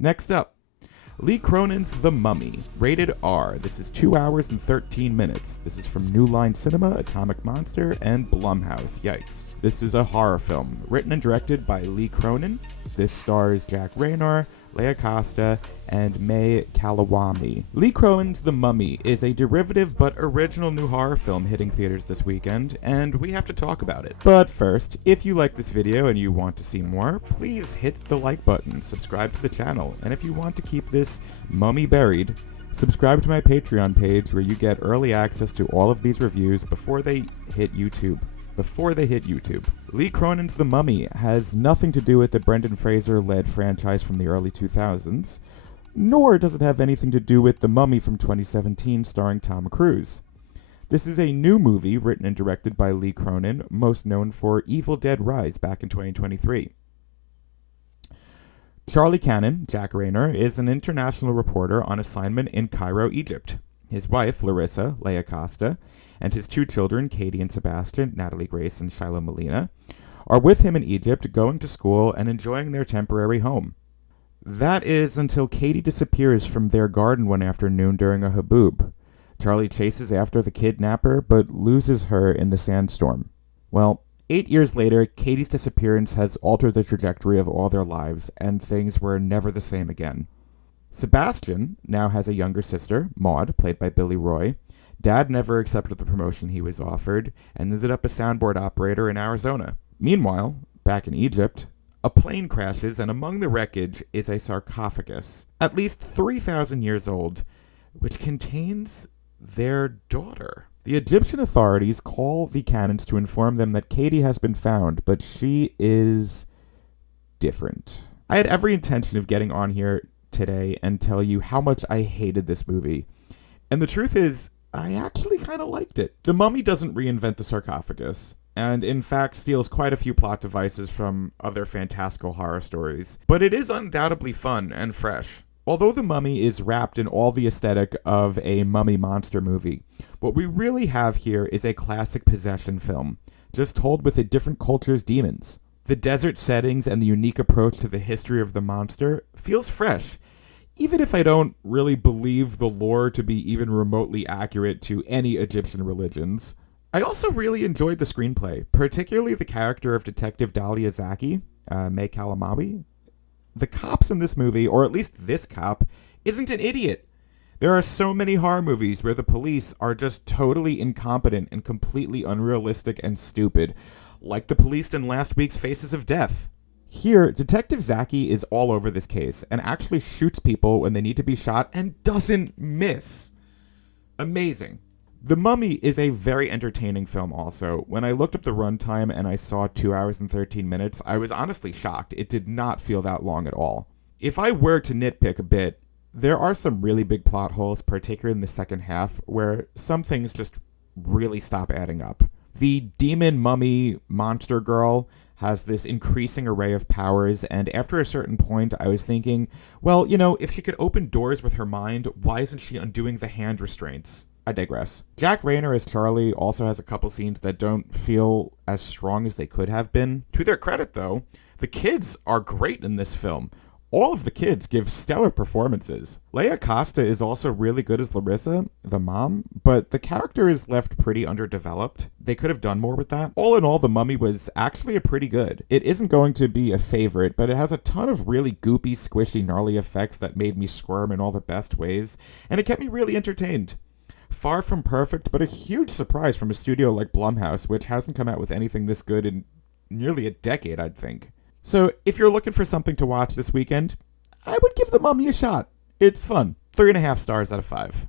Next up, Lee Cronin's The Mummy, rated R. This is 2 hours and 13 minutes. This is from New Line Cinema, Atomic Monster, and Blumhouse. Yikes. This is a horror film, written and directed by Lee Cronin. This stars Jack Reynor, Laia Costa, and May Calamawy. Lee Cronin's The Mummy is a derivative but original new horror film hitting theaters this weekend, and we have to talk about it. But first, if you like this video and you want to see more, please hit the like button, subscribe to the channel, and if you want to keep this mummy buried, subscribe to my Patreon page where you get early access to all of these reviews before they hit YouTube. Lee Cronin's The Mummy has nothing to do with the Brendan Fraser-led franchise from the early 2000s, nor does it have anything to do with The Mummy from 2017 starring Tom Cruise. This is a new movie written and directed by Lee Cronin, most known for Evil Dead Rise back in 2023. Charlie Cannon, Jack Reynor, is an international reporter on assignment in Cairo, Egypt. His wife, Larissa, Laia Costa, and his two children, Katie and Sebastian, Natalie Grace and Shiloh Molina, are with him in Egypt, going to school and enjoying their temporary home. That is until Katie disappears from their garden one afternoon during a haboob. Charlie chases after the kidnapper, but loses her in the sandstorm. Well, 8 years later, Katie's disappearance has altered the trajectory of all their lives, and things were never the same again. Sebastian now has a younger sister, Maud, played by Billy Roy. Dad never accepted the promotion he was offered, and ended up a soundboard operator in Arizona. Meanwhile, back in Egypt, a plane crashes, and among the wreckage is a sarcophagus, at least 3,000 years old, which contains their daughter. The Egyptian authorities call the Cannons to inform them that Katie has been found, but she is different. I had every intention of getting on here today and tell you how much I hated this movie. And the truth is, I actually kind of liked it. The Mummy doesn't reinvent the sarcophagus, and in fact steals quite a few plot devices from other fantastical horror stories, but it is undoubtedly fun and fresh. Although The Mummy is wrapped in all the aesthetic of a mummy monster movie, what we really have here is a classic possession film, just told with a different culture's demons. The desert settings and the unique approach to the history of the monster feels fresh, even if I don't really believe the lore to be even remotely accurate to any Egyptian religions. I also really enjoyed the screenplay, particularly the character of Detective Dahlia Zaki, May Calamawy. The cops in this movie, or at least this cop, isn't an idiot. There are so many horror movies where the police are just totally incompetent and completely unrealistic and stupid, like the police in last week's Faces of Death. Here, Detective Zaki is all over this case and actually shoots people when they need to be shot and doesn't miss. Amazing. The Mummy is a very entertaining film also. When I looked up the runtime and I saw 2 hours and 13 minutes, I was honestly shocked. It did not feel that long at all. If I were to nitpick a bit, there are some really big plot holes, particularly in the second half, where some things just really stop adding up. The demon mummy monster girl has this increasing array of powers, and after a certain point, I was thinking, well, if she could open doors with her mind, why isn't she undoing the hand restraints? I digress. Jack Reynor as Charlie also has a couple scenes that don't feel as strong as they could have been. To their credit, though, the kids are great in this film. All of the kids give stellar performances. Laia Costa is also really good as Larissa, the mom, but the character is left pretty underdeveloped. They could have done more with that. All in all, The Mummy was actually a pretty good. It isn't going to be a favorite, but it has a ton of really goopy, squishy, gnarly effects that made me squirm in all the best ways, and it kept me really entertained. Far from perfect, but a huge surprise from a studio like Blumhouse, which hasn't come out with anything this good in nearly a decade, I'd think. So, if you're looking for something to watch this weekend, I would give The Mummy a shot. It's fun. 3.5 stars out of 5.